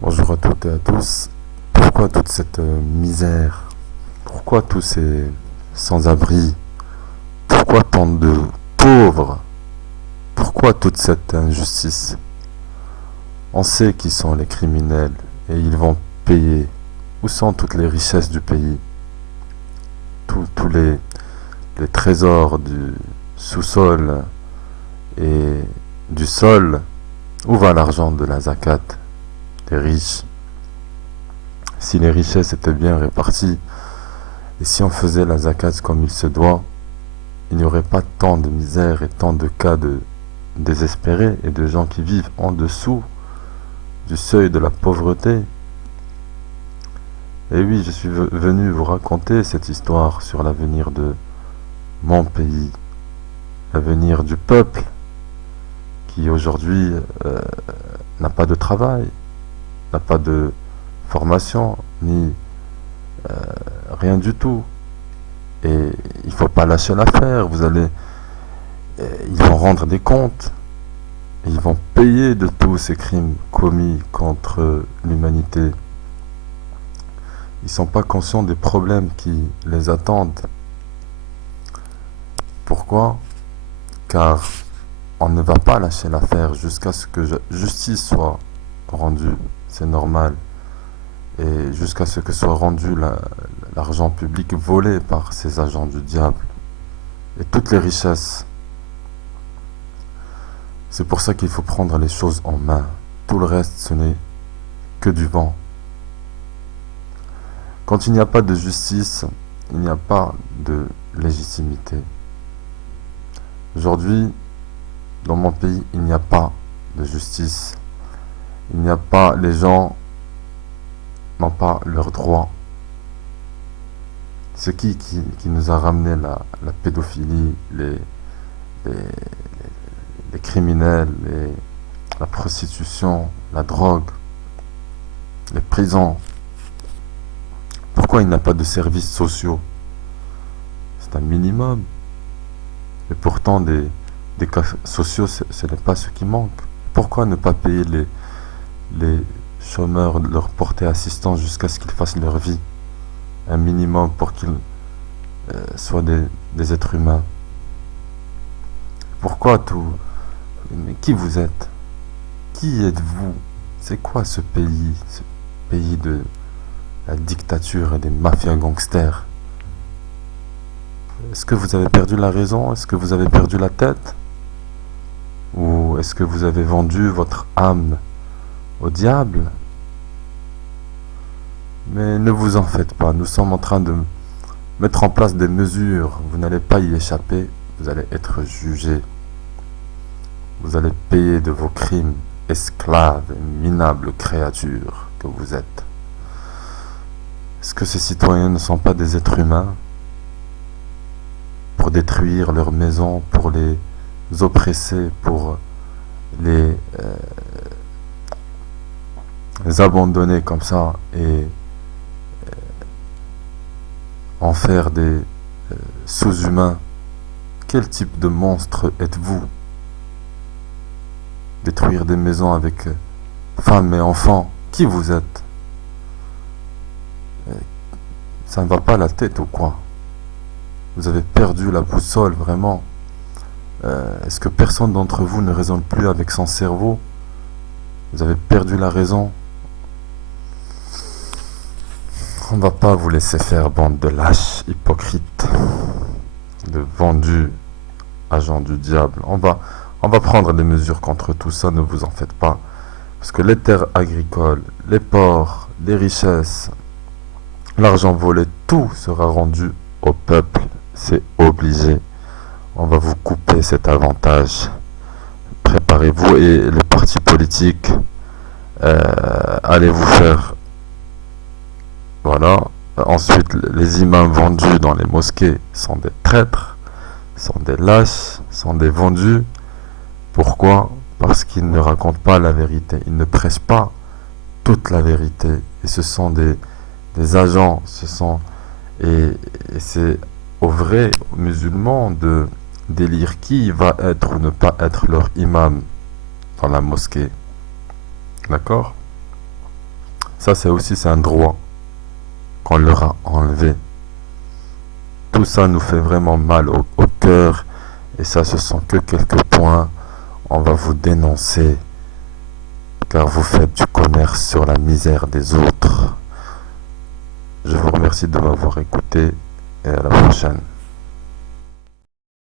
Bonjour à toutes et à tous. Pourquoi toute cette misère? Pourquoi tous ces sans-abri? Pourquoi tant de pauvres? Pourquoi toute cette injustice? On sait qui sont les criminels et ils vont payer. Où sont toutes les richesses du pays? Tous les trésors du sous-sol et du sol? Où va l'argent de la zakat des riches? Si les richesses étaient bien réparties et si on faisait la zakat comme il se doit, il n'y aurait pas tant de misère et tant de cas de désespérés et de gens qui vivent en dessous du seuil de la pauvreté. Et oui, je suis venu vous raconter cette histoire sur l'avenir de mon pays, l'avenir du peuple qui aujourd'hui n'a pas de travail, n'a pas de formation, ni rien du tout. Et il faut pas lâcher l'affaire. Ils vont rendre des comptes. Ils vont payer de tous ces crimes commis contre l'humanité. Ils sont pas conscients des problèmes qui les attendent. Pourquoi? Car on ne va pas lâcher l'affaire jusqu'à ce que justice soit rendue. C'est normal. Et jusqu'à ce que soit rendu l'argent public volé par ces agents du diable. Et toutes les richesses. C'est pour ça qu'il faut prendre les choses en main. Tout le reste, ce n'est que du vent. Quand il n'y a pas de justice, il n'y a pas de légitimité. Aujourd'hui, dans mon pays, il n'y a pas de justice. Il n'y a pas, les gens n'ont pas leurs droits. C'est qui nous a ramené la pédophilie, les, les criminels, la prostitution, la drogue, les prisons? Pourquoi il n'y a pas de services sociaux? C'est un minimum. Et pourtant, des cas sociaux, ce n'est pas ce qui manque. Pourquoi ne pas payer les chômeurs, leur porter assistance jusqu'à ce qu'ils fassent leur vie? Un minimum pour qu'ils soient des êtres humains. Pourquoi tout? Mais qui vous êtes? Qui êtes-vous? C'est quoi ce pays de la dictature et des mafias gangsters? Est-ce que vous avez perdu la raison? Est-ce que vous avez perdu la tête? Ou est-ce que vous avez vendu votre âme au diable? Mais ne vous en faites pas, nous sommes en train de mettre en place des mesures. Vous n'allez pas y échapper, vous allez être jugé. Vous allez payer de vos crimes, esclaves et minables créatures que vous êtes. Est-ce que ces citoyens ne sont pas des êtres humains pour détruire leurs maisons, pour les oppresser, pour les abandonner comme ça et en faire des sous-humains? Quel type de monstre êtes-vous? Détruire des maisons avec femmes et enfants? Qui vous êtes? Ça ne va pas la tête ou quoi? Vous avez perdu la boussole, vraiment. Est-ce que personne d'entre vous ne raisonne plus avec son cerveau? Vous avez perdu la raison? On ne va pas vous laisser faire, bande de lâches, hypocrites, de vendus, agents du diable. On va prendre des mesures contre tout ça, ne vous en faites pas. Parce que les terres agricoles, les ports, les richesses, l'argent volé, tout sera rendu au peuple. C'est obligé. On va vous couper cet avantage. Préparez-vous et les partis politiques, allez vous faire. Voilà. Ensuite, les imams vendus dans les mosquées sont des traîtres, sont des lâches, sont des vendus. Pourquoi? Parce qu'ils ne racontent pas la vérité. Ils ne prêchent pas toute la vérité. Et ce sont des agents. Et c'est aux vrais musulmans d'élire qui va être ou ne pas être leur imam dans la mosquée. D'accord? Ça, c'est un droit qu'on leur a enlevé. Tout ça nous fait vraiment mal au cœur. Et ça, ce sont que quelques points. On va vous dénoncer, car vous faites du commerce sur la misère des autres. Je vous remercie de m'avoir écouté et à la prochaine.